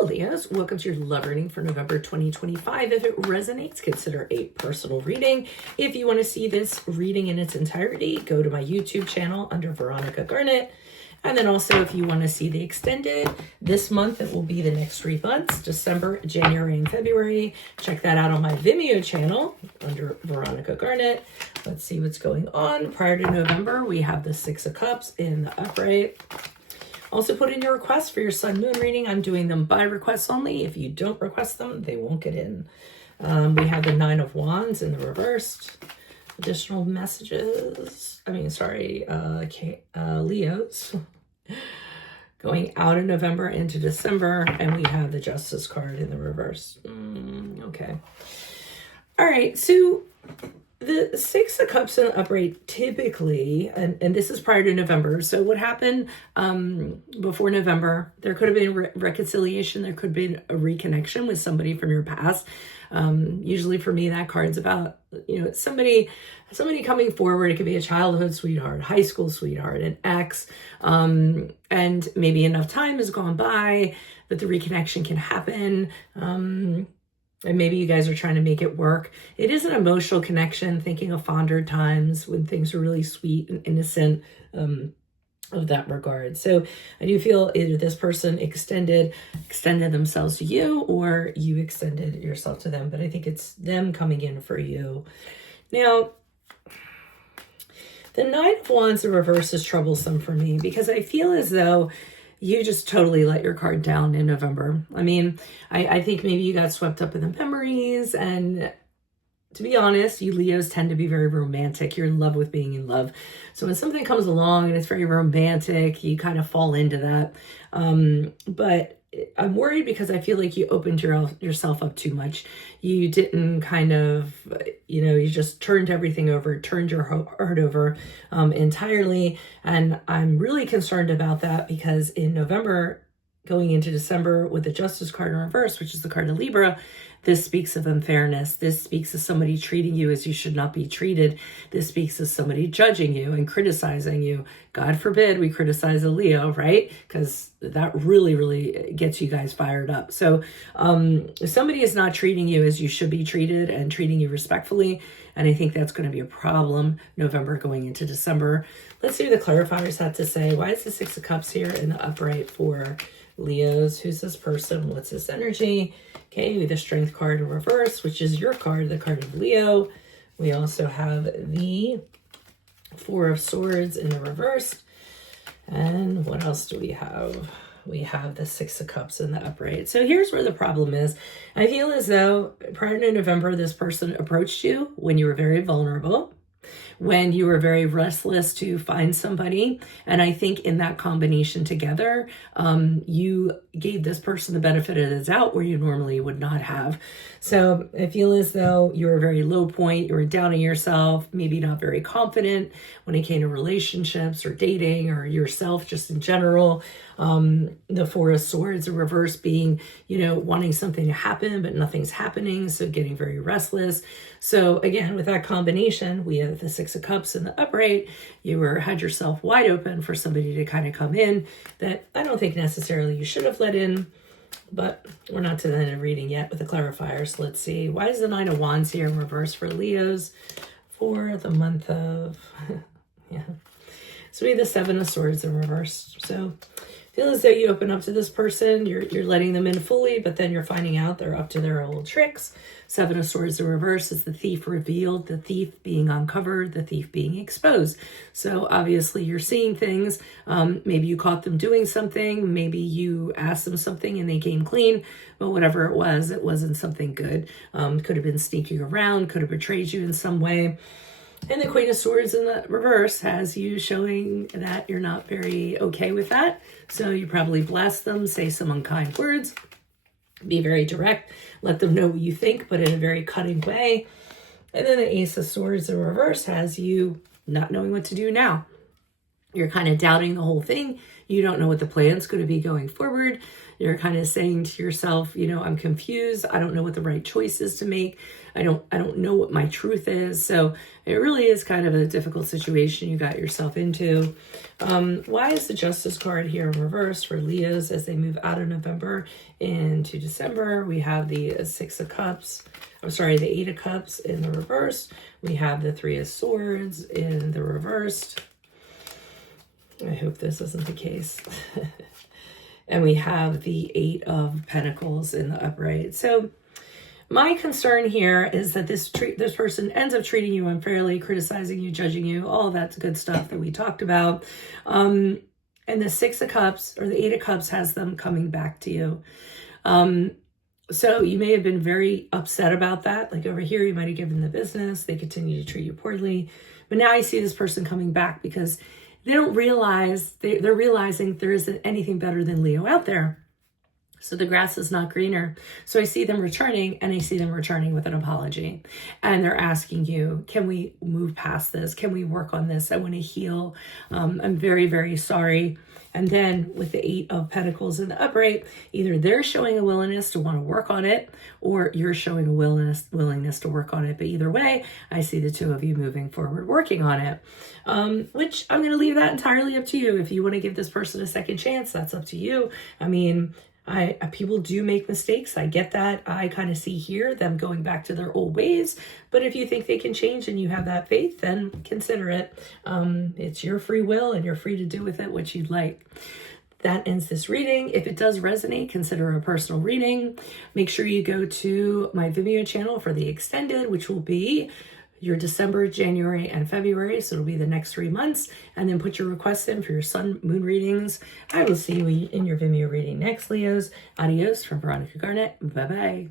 Hello, Leos. Welcome to your love reading for November 2025. If it resonates, consider a personal reading. If you want to see this reading in its entirety, go to my YouTube channel under Veronica Garnett. And then also, if you want to see the extended, this month it will be the next 3 months, December, January, and February. Check that out on my Vimeo channel under Veronica Garnett. Let's see what's going on. Prior to November, we have the Six of Cups in the upright. Also put in your requests for your sun moon reading. I'm doing them by request only. If you don't request them, they won't get in. We have the Nine of Wands in the reversed. Additional messages. Leos. Going out in November into December. And we have the Justice card in the reverse. Okay. All right. So the Six of Cups in the upright typically, and this is prior to November. So what happened before November, there could have been reconciliation. There could have been a reconnection with somebody from your past. Usually for me, that card's about, somebody coming forward. It could be a childhood sweetheart, high school sweetheart, an ex, and maybe enough time has gone by that the reconnection can happen. And maybe you guys are trying to make it work. It is an emotional connection, thinking of fonder times when things were really sweet and innocent of that regard. So I do feel either this person extended themselves to you or you extended yourself to them. But I think it's them coming in for you. Now, the Nine of Wands in reverse is troublesome for me because I feel as though you just totally let your card down in November. I mean, I think maybe you got swept up in the memories. And to be honest, you Leos tend to be very romantic. You're in love with being in love. So when something comes along and it's very romantic, you kind of fall into that. But I'm worried because I feel like you opened yourself up too much. You didn't kind of, you just turned everything over, turned your heart over entirely. And I'm really concerned about that because in November, going into December with the Justice card in reverse, which is the card of Libra, this speaks of unfairness. This speaks of somebody treating you as you should not be treated. This speaks of somebody judging you and criticizing you. God forbid we criticize a Leo, right? Because that really, really gets you guys fired up. So if somebody is not treating you as you should be treated and treating you respectfully, and I think that's going to be a problem November going into December. Let's see what the clarifiers have to say. Why is the Six of Cups here in the upright for Leos? Who's this person? What's this energy? Okay, we have the Strength card in reverse, which is your card, the card of Leo. We also have the Four of Swords in the reverse. And what else do we have? We have the Six of Cups in the upright. So here's where the problem is. I feel as though prior to November, this person approached you when you were very vulnerable, when you were very restless to find somebody. And I think in that combination together, you gave this person the benefit of the doubt where you normally would not have. So I feel as though you were a very low point, you were doubting yourself, maybe not very confident when it came to relationships or dating or yourself just in general. The Four of Swords in reverse being, wanting something to happen, but nothing's happening. So getting very restless. So again, with that combination, we have the Six of Cups in the upright. You had yourself wide open for somebody to kind of come in that I don't think necessarily you should have let in, but we're not to the end of reading yet with the clarifiers. Let's see. Why is the Nine of Wands here in reverse for Leos for the month of, So we have the Seven of Swords in reverse. So feel as though you open up to this person, you're letting them in fully, but then you're finding out they're up to their old tricks. Seven of Swords in reverse is the thief revealed, the thief being uncovered, the thief being exposed. So obviously you're seeing things. Maybe you caught them doing something. Maybe you asked them something and they came clean. But whatever it wasn't something good. Could have been sneaking around, could have betrayed you in some way. And the Queen of Swords in the reverse has you showing that you're not very okay with that. So you probably blast them, say some unkind words, be very direct, let them know what you think, but in a very cutting way. And then the Ace of Swords in reverse has you not knowing what to do now. You're kind of doubting the whole thing. You don't know what the plan's going to be going forward. You're kind of saying to yourself, you know, I'm confused. I don't know what the right choice is to make. I don't know what my truth is. So it really is kind of a difficult situation you got yourself into. Why is the Justice card here in reverse for Leos as they move out of November into December? We have the Six of Cups. I'm sorry, the Eight of Cups in the reverse. We have the Three of Swords in the reverse. I hope this isn't the case. And we have the Eight of Pentacles in the upright. So my concern here is that this person ends up treating you unfairly, criticizing you, judging you, all of that good stuff that we talked about. And the Six of Cups or the Eight of Cups has them coming back to you. So you may have been very upset about that. Like over here, you might have given the business. They continue to treat you poorly. But now I see this person coming back because they don't realize, they're realizing there isn't anything better than Leo out there. So the grass is not greener. So I see them returning, and I see them returning with an apology. And they're asking you, can we move past this? Can we work on this? I want to heal. I'm very, very sorry. And then with the Eight of Pentacles in the upright, either they're showing a willingness to want to work on it, or you're showing a willingness to work on it. But either way, I see the two of you moving forward, working on it, which I'm going to leave that entirely up to you. If you want to give this person a second chance, that's up to you. I mean, people do make mistakes. I get that. I kind of see here them going back to their old ways. But if you think they can change and you have that faith, then consider it. It's your free will and you're free to do with it what you'd like. That ends this reading. If it does resonate, consider a personal reading. Make sure you go to my Vimeo channel for the extended, which will be your December, January, and February. So it'll be the next 3 months. And then put your requests in for your sun, moon readings. I will see you in your Vimeo reading next, Leos. Adios from Veronica Garnett. Bye-bye.